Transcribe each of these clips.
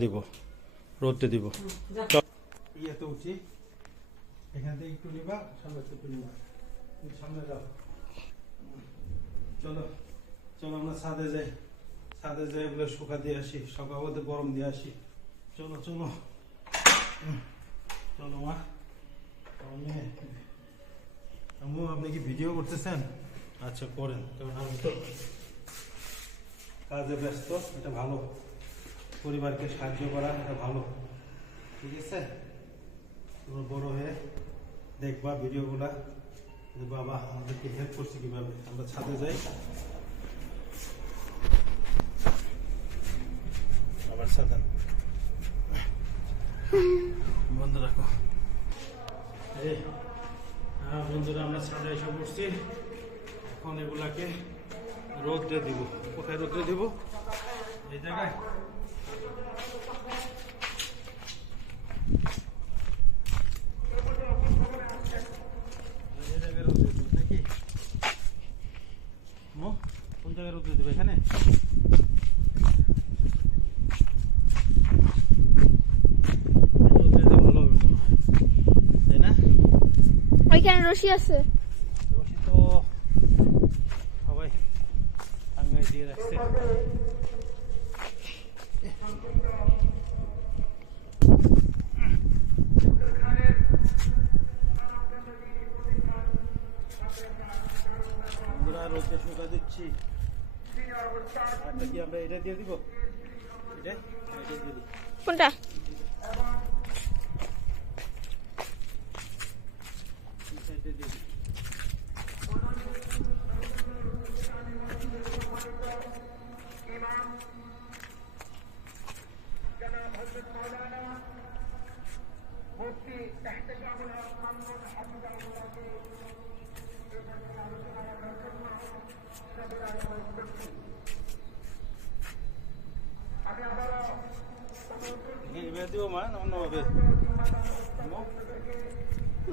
দিব রোদে দিব ইয়েতে উঠি এখান থেকে একটু নিবা সামনে একটু নিবা সামনে যাও চলো চলো আমরা ছাদে যাই এগুলো শুকা দিয়ে আসি সকালে গরম দিয়ে আসি চলো চলো চলো মা আম্মু আপনি কি ভিডিও করতেছেন আচ্ছা করেন কারণ আমি তো কাজে ব্যস্ত এটা ভালো পরিবারকে সাহায্য করা এটা ভালো ঠিক আছে তোমরা বড় হয়ে দেখবা ভিডিওগুলা বাবা আমাদেরকে হেল্প করছে কিভাবে আমরা ছাদে যাই আবার সাধারণ বন্ধ রাখো হ্যাঁ বন্ধুরা আমরা ছাদে এসে পড়ছি এখন এগুলাকে রোদ্রে দিব কোথায় রোদ্রে দিব এই জায়গায় কোন জায়গায় রোদ্রে দেবো এখানে ভালো হবে মনে হয় তাই না ওইখানে রশি আছে রশি তো সবাই টাঙ্গায় দিয়ে রাখছে রোদে শুকা দিচ্ছি কি আমরা এটা দিয়ে দিব এটা দিয়ে দিব কোনটা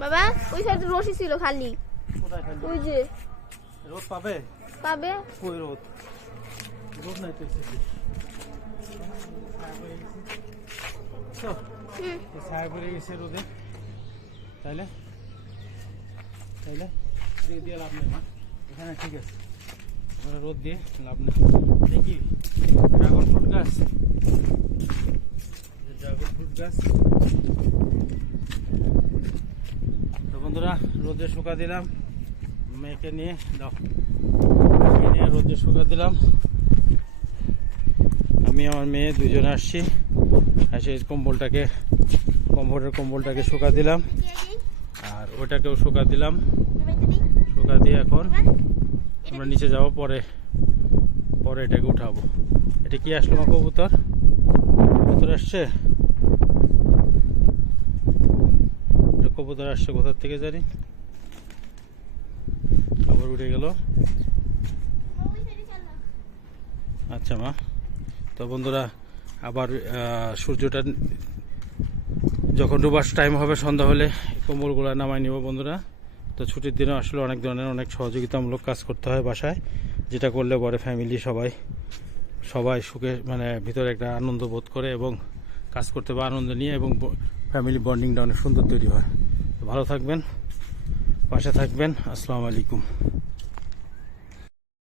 বাবা ওই সাইডে রশি ছিল খালি ওই যে রোদ পাবে পাবে কই রোদ রোদ নাই তো ছায়া পড়ে গেছে রোদে তাইলে দিয়ে লাভ নেই এখানে ঠিক আছে রোদ দিয়ে লাভ নেই দেখি ড্রাগন ফ্রুট গাছ তো বন্ধুরা রোদে শুকা দিলাম মেয়েকে নিয়ে রোদে শুকা দিলাম আমি আমার মেয়ে দুজনে আসছি এসে কম্বলটাকে শুকা দিলাম আর ওটাকেও শুকা দিলাম শুকা দিয়ে এখন আমরা নিচে যাব পরে এটাকে উঠাবো এটা কি আসলো মা কবুতর আসছে কবুতর আসছে কোথার থেকে জানি আবার উঠে গেল আচ্ছা মা তো বন্ধুরা আবার সূর্যটা যখন ডুবার টাইম হবে সন্ধ্যা হলে কম্বলগুলো নামাই নিব বন্ধুরা তো ছুটির দিনে আসলে অনেক ধরনের অনেক সহযোগিতামূলক কাজ করতে হয় বাসায় যেটা করলে পরে ফ্যামিলি সবাই সুখে মানে ভিতরে একটা আনন্দ বোধ করে এবং কাজ করতে বা আনন্দ নিয়ে এবং ফ্যামিলি বন্ডিংটা অনেক সুন্দর তৈরি হয় তো ভালো থাকবেন পাশে থাকবেন আসসালামু আলাইকুম।